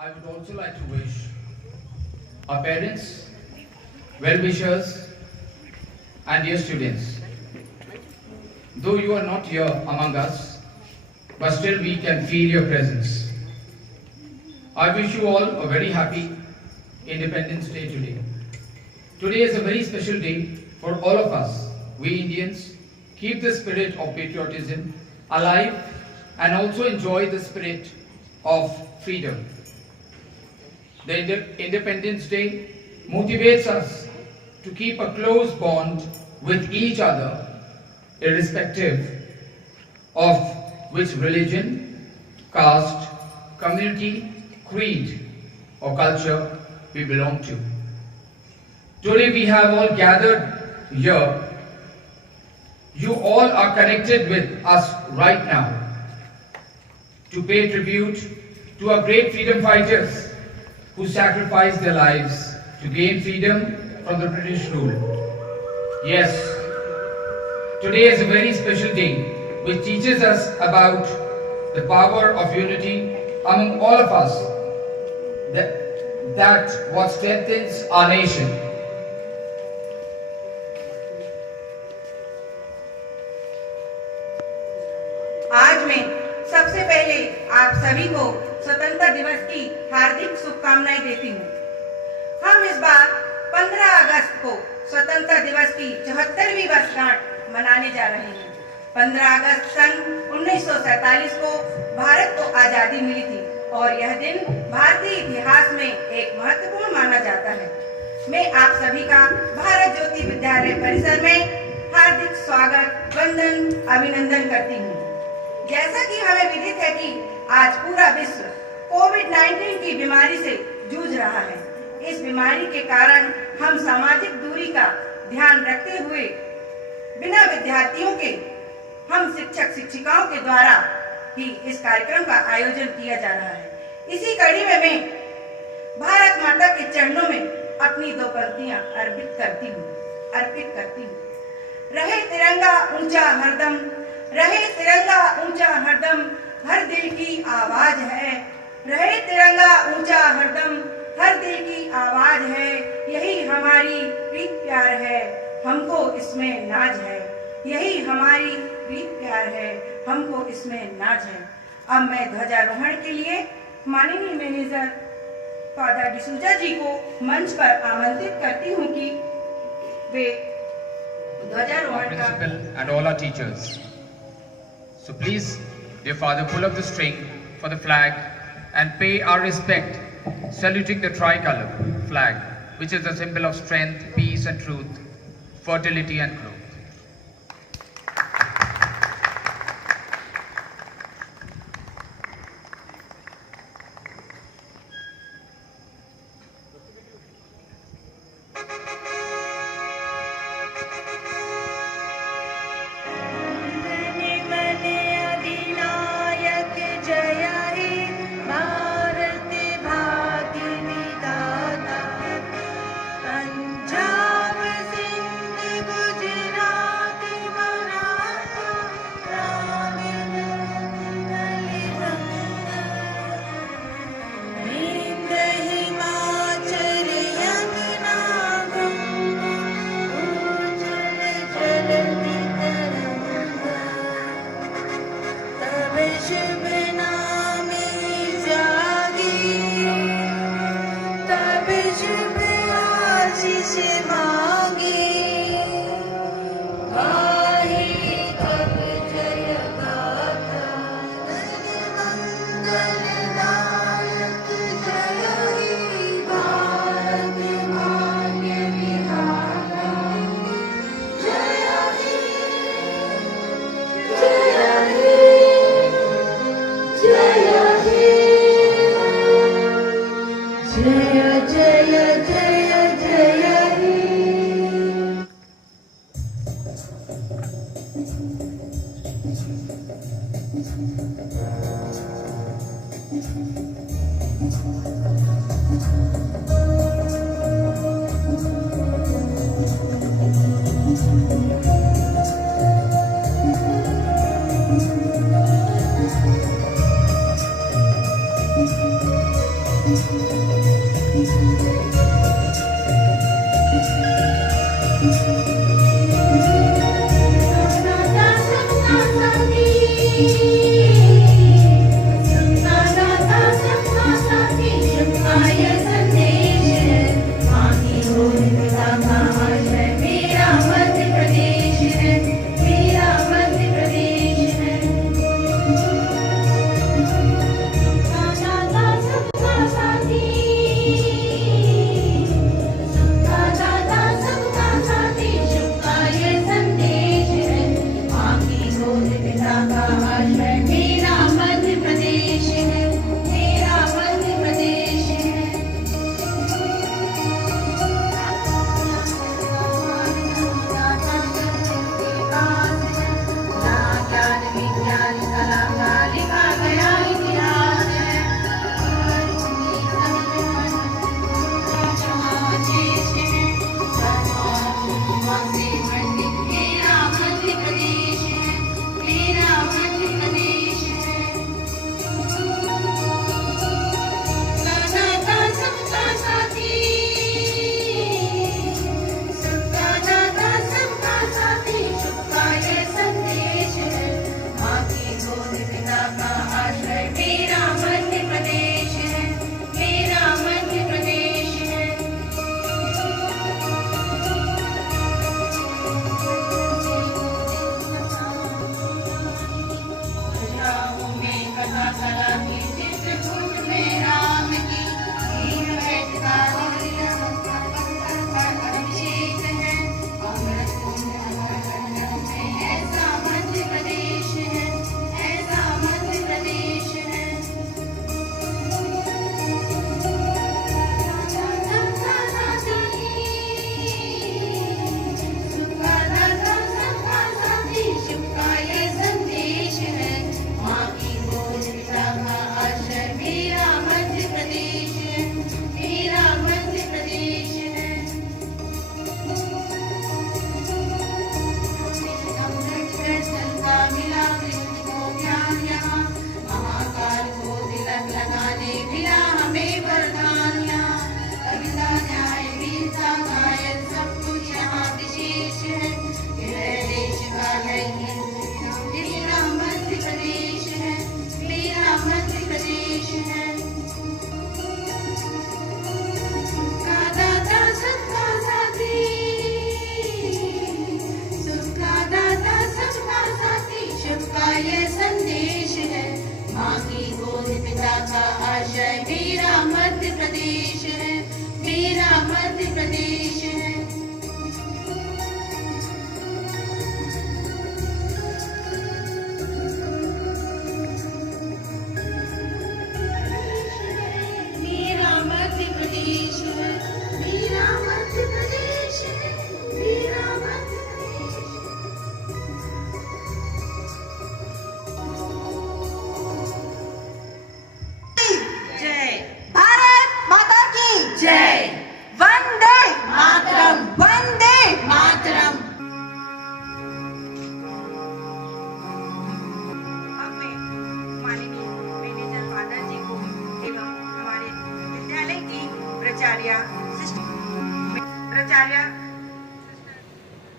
I would also like to wish our parents, well-wishers, and dear students, though you are not here among us, but still we can feel your presence. I wish you all a very happy Independence Day today. Today is a very special day for all of us. We Indians keep the spirit of patriotism alive and also enjoy the spirit of freedom. The Independence Day motivates us to keep a close bond with each other, irrespective of which religion, caste, community, creed, or culture we belong to. Today we have all gathered here. You all are connected with us right now to pay tribute to our great freedom fighters who sacrificed their lives to gain freedom from the British rule. Yes, today is a very special day which teaches us about the power of unity among all of us, that what strengthens our nation. आज मैं सबसे पहले आप सभी को स्वतंत्रता दिवस की हार्दिक शुभकामनाएं देती हूँ। हम इस बार 15 अगस्त को स्वतंत्रता दिवस की 74वीं वर्षगांठ मनाने जा रहे हैं। 15 अगस्त सन 1947 को भारत को आजादी मिली थी और यह दिन भारतीय इतिहास में एक महत्वपूर्ण माना जाता है। मैं आप सभी का भारत ज्योति विद्यालय परिसर में हार्दिक स्वागत, वंदन, अभिनंदन करती हूँ। जैसा कि हमें विदित है कि आज पूरा विश्व कोविड-19 की बीमारी से जूझ रहा है। इस बीमारी के कारण हम सामाजिक दूरी का ध्यान रखते हुए बिना विद्यार्थियों के हम शिक्षक शिक्षिकाओं के द्वारा ही इस कार्यक्रम का आयोजन किया जा रहा है। इसी कड़ी में मैं भारत माता के चरणों में अपनी 2 पंक्तियां अर्पित करती हूँ। रहे तिरंगा ऊंचा हरदम, रहे तिरंगा ऊंचा हरदम, हर दिल की आवाज है। रहे तिरंगा ऊंचा हरदम, हर दिल की आवाज है। यही हमारी प्रीत प्यार है, हमको इसमें नाज है। यही हमारी प्रीत प्यार है, हमको इसमें नाज है। अब मैं ध्वजारोहण के लिए माननीय मैनेजर फादर डिसूजा जी को मंच पर आमंत्रित करती हूँ कि वे ध्वजारोहण का Principal and all our teachers. So please, dear Father, pull up the string for the flag and pay our respect, saluting the tricolor flag, which is a symbol of strength, peace and truth, fertility and growth.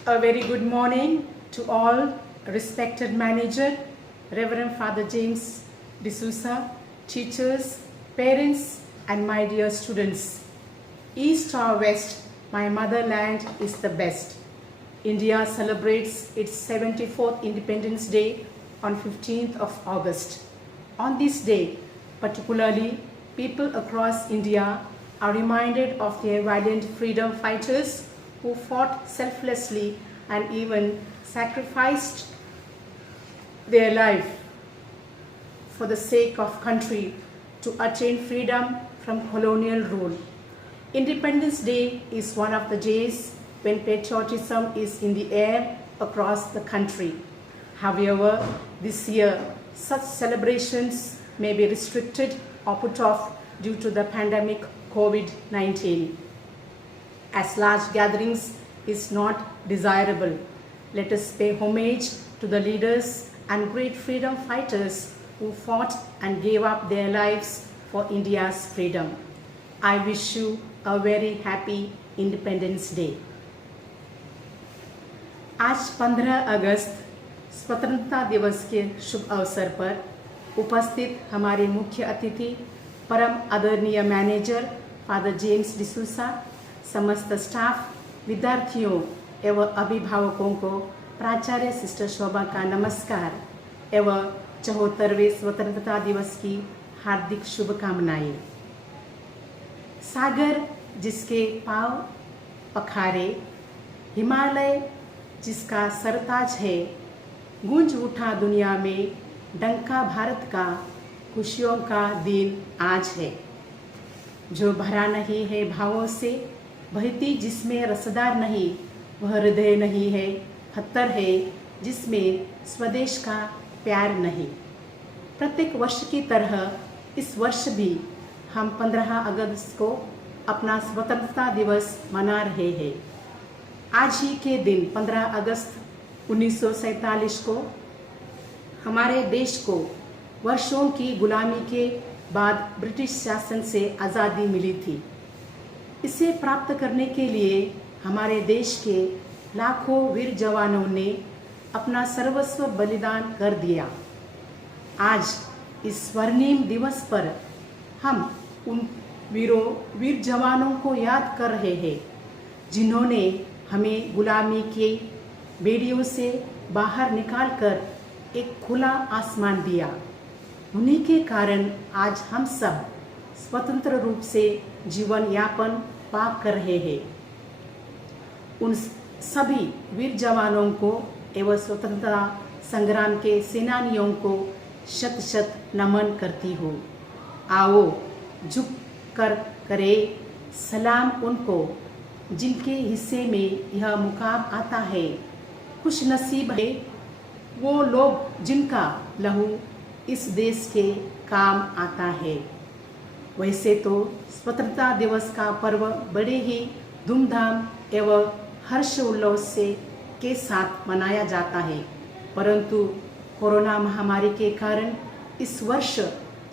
A very good morning to all, respected manager, Reverend Father James D'Souza, teachers, parents, and my dear students. East or West, my motherland is the best. India celebrates its 74th Independence Day on 15th of August. On this day, particularly, people across India are reminded of their valiant freedom fighters who fought selflessly and even sacrificed their life for the sake of country to attain freedom from colonial rule. Independence Day is one of the days when patriotism is in the air across the country. However, this year, such celebrations may be restricted or put off due to the pandemic COVID-19. As large gatherings is not desirable, let us pay homage to the leaders and great freedom fighters who fought and gave up their lives for India's freedom. I wish you a very happy Independence Day. आज 15 अगस्त स्वतंत्रता दिवस के शुभ अवसर पर उपस्थित हमारे मुख्य अतिथि परम आदरणीय मैनेजर फादर जेम्स डिसूसा, समस्त स्टाफ, विद्यार्थियों एवं अभिभावकों को प्राचार्य सिस्टर शोभा का नमस्कार एवं 74वें स्वतंत्रता दिवस की हार्दिक शुभकामनाएं। सागर जिसके पांव पखारे, हिमालय जिसका सरताज है, गूंज उठा दुनिया में डंका भारत का, खुशियों का दिन आज है। जो भरा नहीं है भावों से, बहती जिसमें रसदार नहीं, वह हृदय नहीं है, पत्थर है जिसमें स्वदेश का प्यार नहीं। प्रत्येक वर्ष की तरह इस वर्ष भी हम 15 अगस्त को अपना स्वतंत्रता दिवस मना रहे हैं। आज ही के दिन 15 अगस्त 1947 को हमारे देश को वर्षों की गुलामी के बाद ब्रिटिश शासन से आज़ादी मिली थी। इसे प्राप्त करने के लिए हमारे देश के लाखों वीर जवानों ने अपना सर्वस्व बलिदान कर दिया। आज इस स्वर्णिम दिवस पर हम उन वीर जवानों को याद कर रहे हैं जिन्होंने हमें गुलामी के बेड़ियों से बाहर निकालकर एक खुला आसमान दिया। उन्हीं के कारण आज हम सब स्वतंत्र रूप से जीवन यापन पा कर रहे हैं। उन सभी वीर जवानों को एवं स्वतंत्रता संग्राम के सेनानियों को शत शत नमन करती हूँ। आओ झुक कर करे सलाम उनको जिनके हिस्से में यह मुकाम आता है। खुश नसीब है वो लोग जिनका लहू इस देश के काम आता है। वैसे तो स्वतंत्रता दिवस का पर्व बड़े ही धूमधाम एवं हर्ष उल्लास के साथ मनाया जाता है, परंतु कोरोना महामारी के कारण इस वर्ष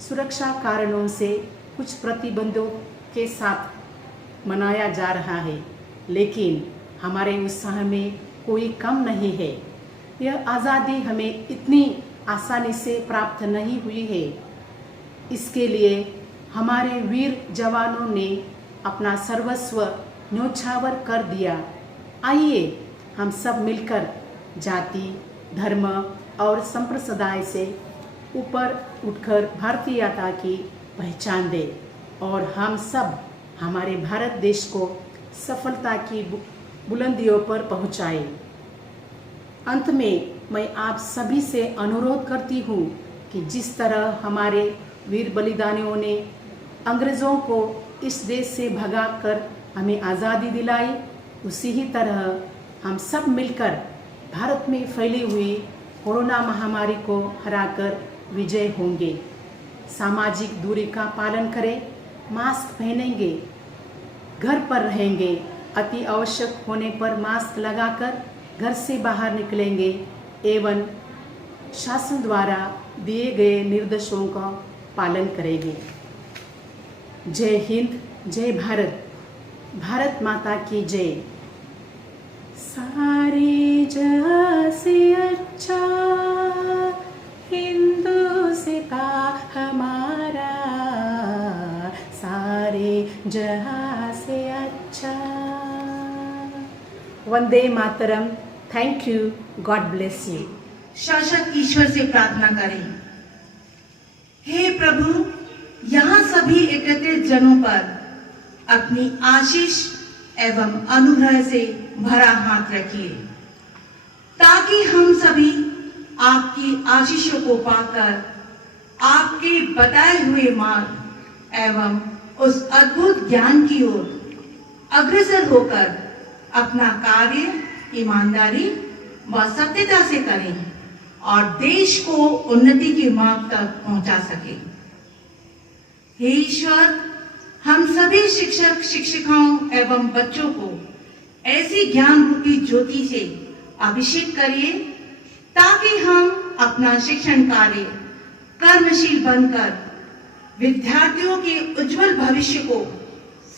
सुरक्षा कारणों से कुछ प्रतिबंधों के साथ मनाया जा रहा है, लेकिन हमारे उत्साह में कोई कम नहीं है। यह आज़ादी हमें इतनी आसानी से प्राप्त नहीं हुई है। इसके लिए हमारे वीर जवानों ने अपना सर्वस्व न्योछावर कर दिया। आइए हम सब मिलकर जाति, धर्म और संप्रदाय से ऊपर उठकर भारतीयता की पहचान दें और हम सब हमारे भारत देश को सफलता की बुलंदियों पर पहुंचाएं। अंत में मैं आप सभी से अनुरोध करती हूँ कि जिस तरह हमारे वीर बलिदानियों ने अंग्रेज़ों को इस देश से भगाकर हमें आज़ादी दिलाई, उसी ही तरह हम सब मिलकर भारत में फैली हुई कोरोना महामारी को हराकर विजय होंगे। सामाजिक दूरी का पालन करें, मास्क पहनेंगे, घर पर रहेंगे, अति आवश्यक होने पर मास्क लगाकर घर से बाहर निकलेंगे एवं शासन द्वारा दिए गए निर्देशों का पालन करेंगे। जय हिंद, जय भारत, भारत माता की जय। सारे जहां से अच्छा हिंदुस्ता हमारा, सारे जहां से अच्छा। Vande Mataram. Thank you. God bless you. शाश्वत ईश्वर से प्रार्थना करें। हे प्रभु, यहाँ सभी एकत्रित जनों पर अपनी आशीष एवं अनुग्रह से भरा हाथ रखिए, ताकि हम सभी आपकी आशीषों को पाकर आपके बताए हुए मार्ग एवं उस अद्भुत ज्ञान की ओर अग्रसर होकर अपना कार्य ईमानदारी व सत्यता से करें और देश को उन्नति के मार्ग तक पहुंचा सके। हे ईश्वर, हम सभी शिक्षक शिक्षिकाओं एवं बच्चों को ऐसी ज्ञान रूपी ज्योति से अभिषेक करिए ताकि हम अपना शिक्षण कार्य कर्मशील बनकर विद्यार्थियों के उज्जवल भविष्य को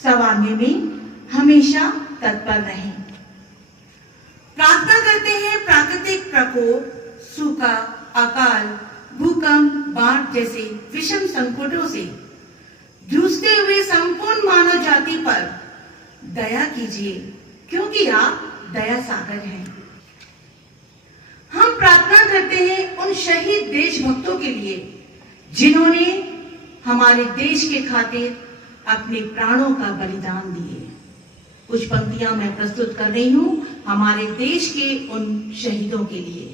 संवारने में हमेशा तत्पर रहें। प्रार्थना करते हैं प्राकृतिक प्रकोप, सूखा, अकाल, भूकंप, बाढ़ जैसे विषम संकटों से जूझते हुए संपूर्ण मानव जाति पर दया कीजिए, क्योंकि आप दया सागर हैं। हम प्रार्थना करते हैं उन शहीद देशभक्तों के लिए जिन्होंने हमारे देश के खातिर अपने प्राणों का बलिदान दिए। कुछ पंक्तियां मैं प्रस्तुत कर रही हूं हमारे देश के उन शहीदों के लिए।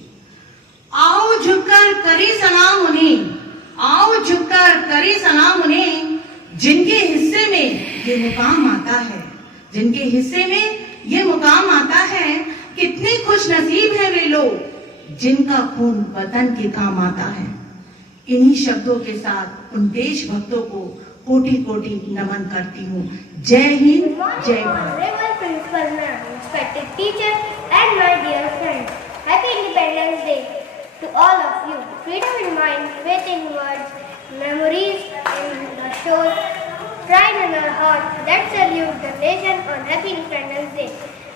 आओ झुककर करे सलाम उन्हें, आओ झुककर करे सलाम उन्हें, जिनके हिस्से में ये मुकाम आता है, जिनके हिस्से में ये मुकाम आता है। कितने खुश नसीब हैं वे लोग जिनका खून वतन के काम आता है। इन्हीं शब्दों के साथ उन देशभक्तों को कोटि कोटि नमन करती हूँ। जय हिंद, जय Bharat. Principal ma'am, respected teachers, and my dear friends, Happy Independence Day to all of you. Freedom in mind, faith in words, memories in the shores, pride in our heart that salute the nation on Happy Independence Day.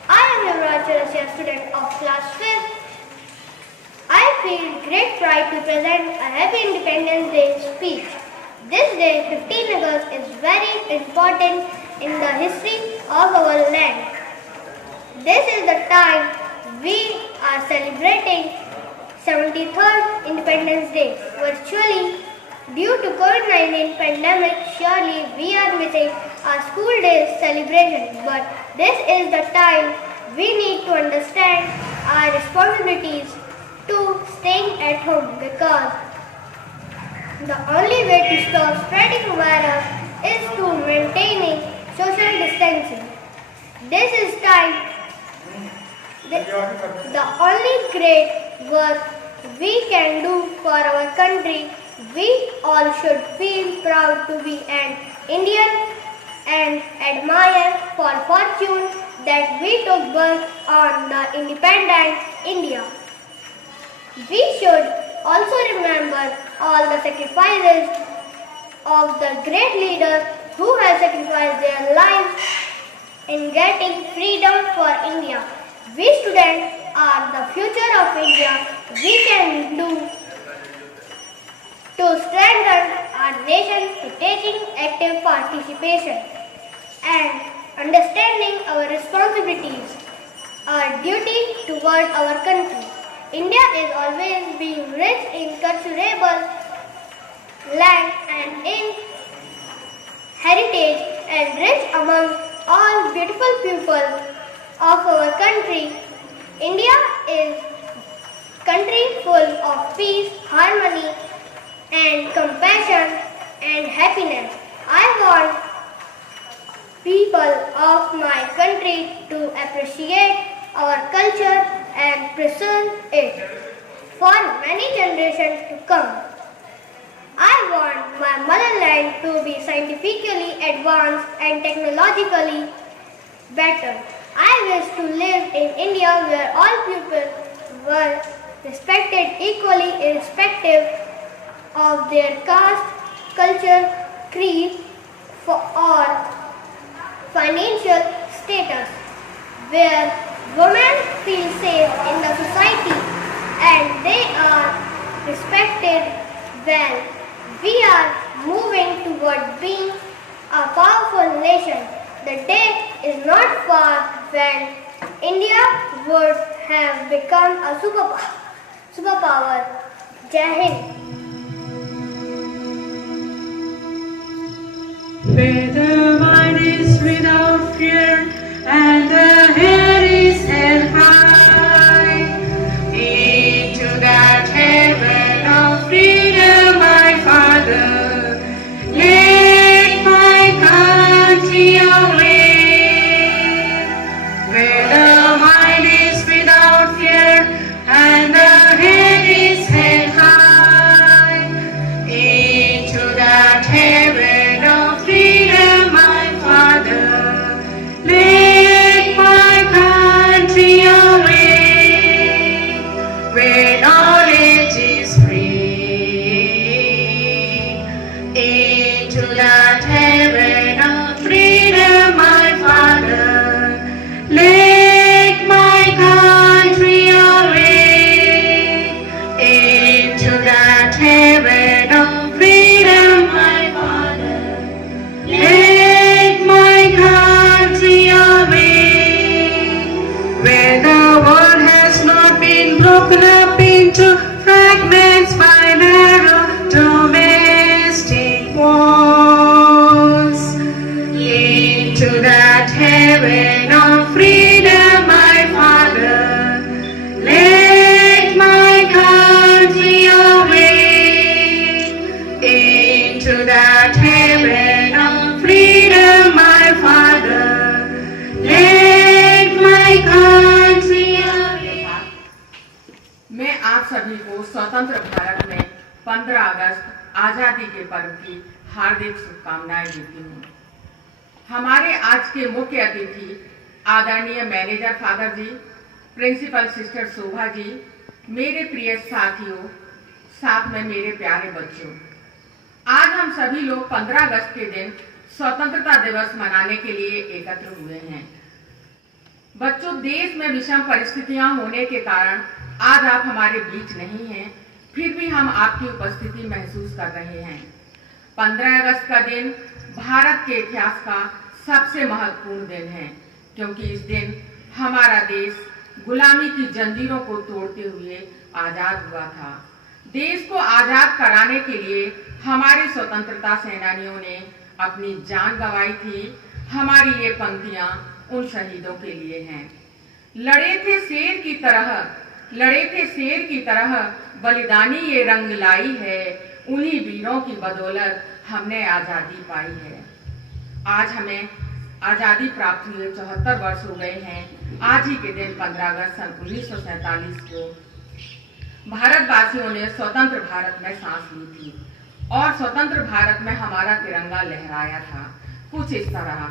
I am Yuvraj Chaurasia, student of class 5th. I feel great pride to present a Happy Independence Day speech. This day, 15 August, is very important in the history of our land. This is the time we are celebrating 73rd Independence Day virtually. Due to COVID-19 pandemic, surely we are missing our school days celebration. But this is the time we need to understand our responsibilities to staying at home, because the only way to stop spreading virus is to maintaining social distancing. This is time. The only great work we can do for our country. We all should feel proud to be an Indian and admire for fortune that we took birth on the independent India. We should also remember all the sacrifices of the great leaders who have sacrificed their lives in getting freedom for India. We students are the future of India. We can do to strengthen our nation to taking active participation and understanding our responsibilities, our duty toward our country. India is always being rich in cultural land and in heritage and rich among all beautiful people of our country. India is country full of peace, harmony and compassion and happiness. I want people of my country to appreciate our culture and preserve it for many generations to come. I want my motherland to be scientifically advanced and technologically better. I wish to live in India where all people were respected equally irrespective of their caste, culture, creed, or financial status, where women feel safe in the society and they are respected well. We are moving toward being a powerful nation. The day is not far when India would have become a superpower. Jai Hind. Where the mind is without fear and the head is held high, into that heaven of freedom, my Father, lead my country away. Where the mind is without fear and the head is held high, into that heaven of freedom, my Father, lead my आज़ादी के पर्व की हार्दिक शुभकामनाएं देती हूँ। हमारे आज के मुख्य अतिथि आदरणीय मैनेजर फादर जी, प्रिंसिपल सिस्टर शोभा जी, मेरे प्रिय साथियों, साथ में मेरे प्यारे बच्चों, आज हम सभी लोग 15 अगस्त के दिन स्वतंत्रता दिवस मनाने के लिए एकत्र हुए हैं। बच्चों, देश में विषम परिस्थितियां होने के कारण आज आप हमारे बीच नहीं हैं, फिर भी हम आपकी उपस्थिति महसूस कर रहे हैं। 15 अगस्त का दिन भारत के इतिहास का सबसे महत्वपूर्ण दिन है, क्योंकि इस दिन हमारा देश गुलामी की जंजीरों को तोड़ते हुए आजाद हुआ था। देश को आजाद कराने के लिए हमारे स्वतंत्रता सेनानियों ने अपनी जान गंवाई थी। हमारी ये पंक्तियां उन शहीदों के लिए हैं। लड़े थे शेर की तरह बलिदानी ये रंग लाई है, उन्हीं वीरों की बदौलत हमने आजादी पाई है। आज हमें आजादी प्राप्त हुए 74 वर्ष हो गए हैं। आज ही के दिन 15 अगस्त सन 1947 को भारतवासियों ने स्वतंत्र भारत में सांस ली थी और स्वतंत्र भारत में हमारा तिरंगा लहराया था कुछ इस तरह।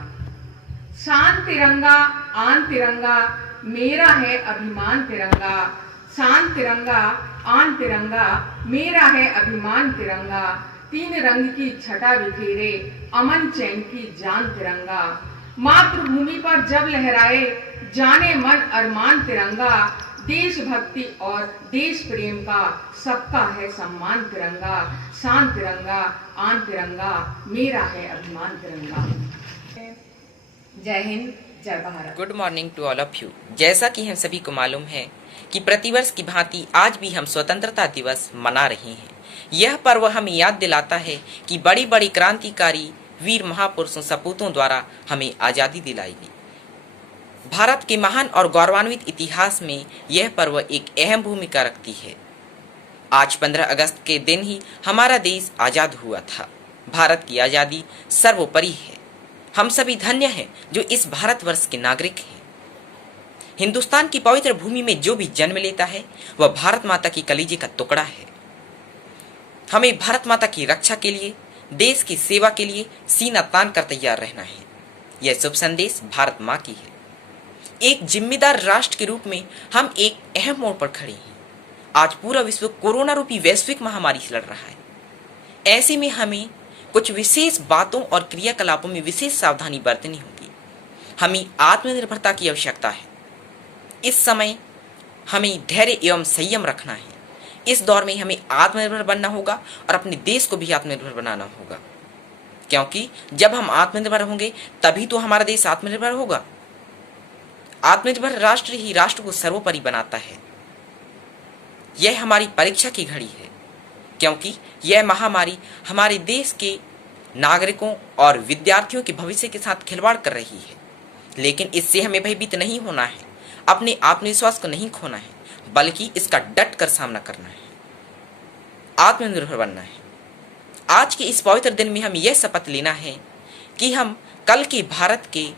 शान तिरंगा, आन तिरंगा, मेरा है अभिमान तिरंगा। शान तिरंगा, आन तिरंगा, मेरा है अभिमान तिरंगा। 3 रंग की छटा बिखेरे, अमन चैन की जान तिरंगा। मातृभूमि पर जब लहराए, जाने मन अरमान तिरंगा। देशभक्ति और देश प्रेम का सबका है सम्मान तिरंगा। शान तिरंगा, आन तिरंगा, मेरा है अभिमान तिरंगा। जय हिंद, जय Bharat. Good morning to all of you. जैसा कि हम सभी को मालूम है कि प्रतिवर्ष की भांति आज भी हम स्वतंत्रता दिवस मना रहे हैं। यह पर्व हमें याद दिलाता है कि बड़ी बड़ी क्रांतिकारी वीर महापुरुषों सपूतों द्वारा हमें आज़ादी दिलाई गई। भारत के महान और गौरवान्वित इतिहास में यह पर्व एक अहम भूमिका रखती है। आज 15 अगस्त के दिन ही हमारा देश आज़ाद हुआ था। भारत की आज़ादी सर्वोपरि है। हम सभी धन्य हैं जो इस भारतवर्ष के नागरिक हैं। हिंदुस्तान की पवित्र भूमि में जो भी जन्म लेता है वह भारत माता की कलीजे का टुकड़ा है। हमें भारत माता की रक्षा के लिए, देश की सेवा के लिए सीना तान कर तैयार रहना है। यह शुभ संदेश भारत माँ की है। एक जिम्मेदार राष्ट्र के रूप में हम एक अहम मोड़ पर खड़े हैं। आज पूरा विश्व कोरोना रूपी वैश्विक महामारी से लड़ रहा है। ऐसे में हमें कुछ विशेष बातों और क्रियाकलापों में विशेष सावधानी बरतनी होगी। हमें आत्मनिर्भरता की आवश्यकता है। इस समय हमें धैर्य एवं संयम रखना है। इस दौर में हमें आत्मनिर्भर बनना होगा और अपने देश को भी आत्मनिर्भर बनाना होगा, क्योंकि जब हम आत्मनिर्भर होंगे तभी तो हमारा देश आत्मनिर्भर होगा। आत्मनिर्भर राष्ट्र ही राष्ट्र को सर्वोपरि बनाता है। यह हमारी परीक्षा की घड़ी है, क्योंकि यह महामारी हमारे देश के नागरिकों और विद्यार्थियों के भविष्य के साथ खिलवाड़ कर रही है। लेकिन इससे हमें भयभीत नहीं होना है, अपने आत्मविश्वास को नहीं खोना है, बल्कि इसका डट कर सामना करना है, आत्मनिर्भर बनना है। आज के इस पवित्र दिन में हम यह शपथ लेना है कि हम कल के भारत के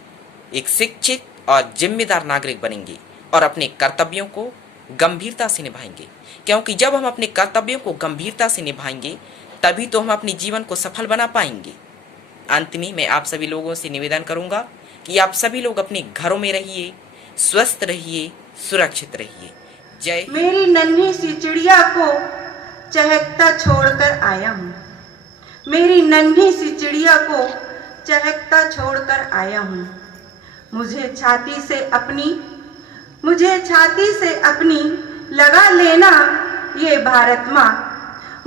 एक शिक्षित और जिम्मेदार नागरिक बनेंगे और अपने कर्तव्यों को गंभीरता से निभाएंगे, क्योंकि जब हम अपने कर्तव्यों को गंभीरता से निभाएंगे तभी तो हम अपने जीवन को सफल बना पाएंगे। अंत में मैं आप सभी लोगों से निवेदन करूंगा कि आप सभी लोग अपने घरों में रहिए, स्वस्थ रहिए, सुरक्षित रहिए। जय। मेरी नन्ही सी चिड़िया को चहकता छोड़कर आया हूँ। मेरी नन्ही सी चिड़िया को चहकता छोड़कर आया हूँ। मुझे छाती से अपनी लगा लेना ये भारत माँ।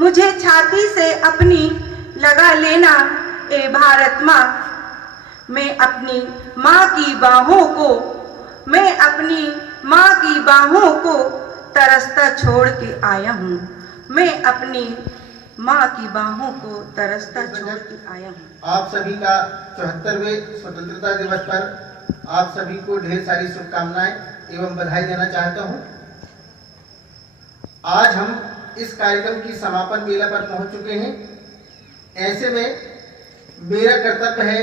मुझे छाती से अपनी लगा लेना ए भारत माँ। मैं अपनी माँ की बाहों को तरसता छोड़ के आया हूँ। मैं अपनी माँ की बाहों को तरसता छोड़ के आया हूँ। आप सभी का 74वें स्वतंत्रता दिवस पर आप सभी को ढेर सारी शुभकामनाएं एवं बधाई देना चाहता हूँ। आज हम इस कार्यक्रम की समापन बेला पर पहुंच चुके हैं। ऐसे में मेरा कर्तव्य है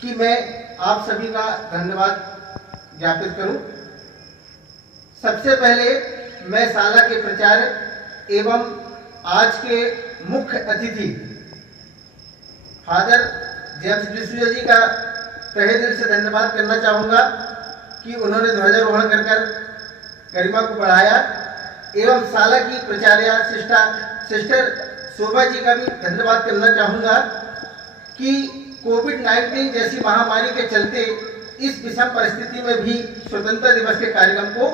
कि मैं आप सभी का धन्यवाद ज्ञापित करूं। सबसे पहले मैं शाला के प्राचार्य एवं आज के मुख्य अतिथि फादर जेम्स डिसूजा जी का तहे दिल से धन्यवाद करना चाहूँगा कि उन्होंने ध्वजारोहण कर गरिमा को बढ़ाया, एवं शाला की प्राचार्य सिस्टर शोभा जी का भी धन्यवाद करना चाहूँगा कि कोविड-19 जैसी महामारी के चलते इस विषम परिस्थिति में भी स्वतंत्रता दिवस के कार्यक्रम को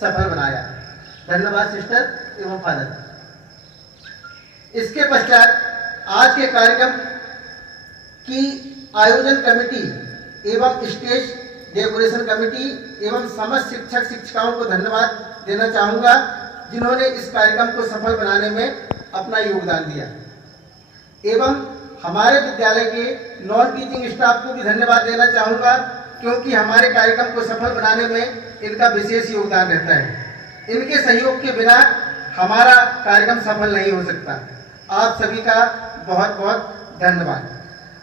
सफल बनाया। धन्यवाद सिस्टर एवं फादर। इसके पश्चात आज के कार्यक्रम की आयोजन कमेटी एवं स्टेज डेकोरेशन कमेटी एवं समस्त शिक्षक शिक्षिकाओं को धन्यवाद देना चाहूँगा, जिन्होंने इस कार्यक्रम को सफल बनाने में अपना योगदान दिया, एवं हमारे विद्यालय के नॉन टीचिंग स्टाफ को भी धन्यवाद देना चाहूँगा, क्योंकि हमारे कार्यक्रम को सफल बनाने में इनका विशेष योगदान रहता है। इनके सहयोग के बिना हमारा कार्यक्रम सफल नहीं हो सकता। आप सभी का बहुत बहुत धन्यवाद।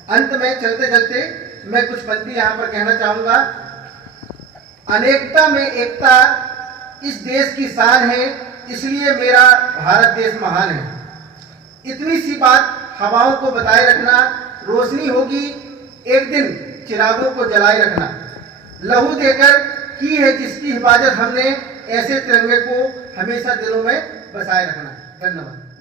अंत में चलते चलते मैं कुछ पंक्ति यहाँ पर कहना चाहूँगा। अनेकता में एकता इस देश की शान है, इसलिए मेरा भारत देश महान है। इतनी सी बात हवाओं को बताए रखना, रोशनी होगी एक दिन चिरागों को जलाए रखना। लहू देकर की है जिसकी हिफाजत हमने, ऐसे तिरंगे को हमेशा दिलों में बसाए रखना। धन्यवाद।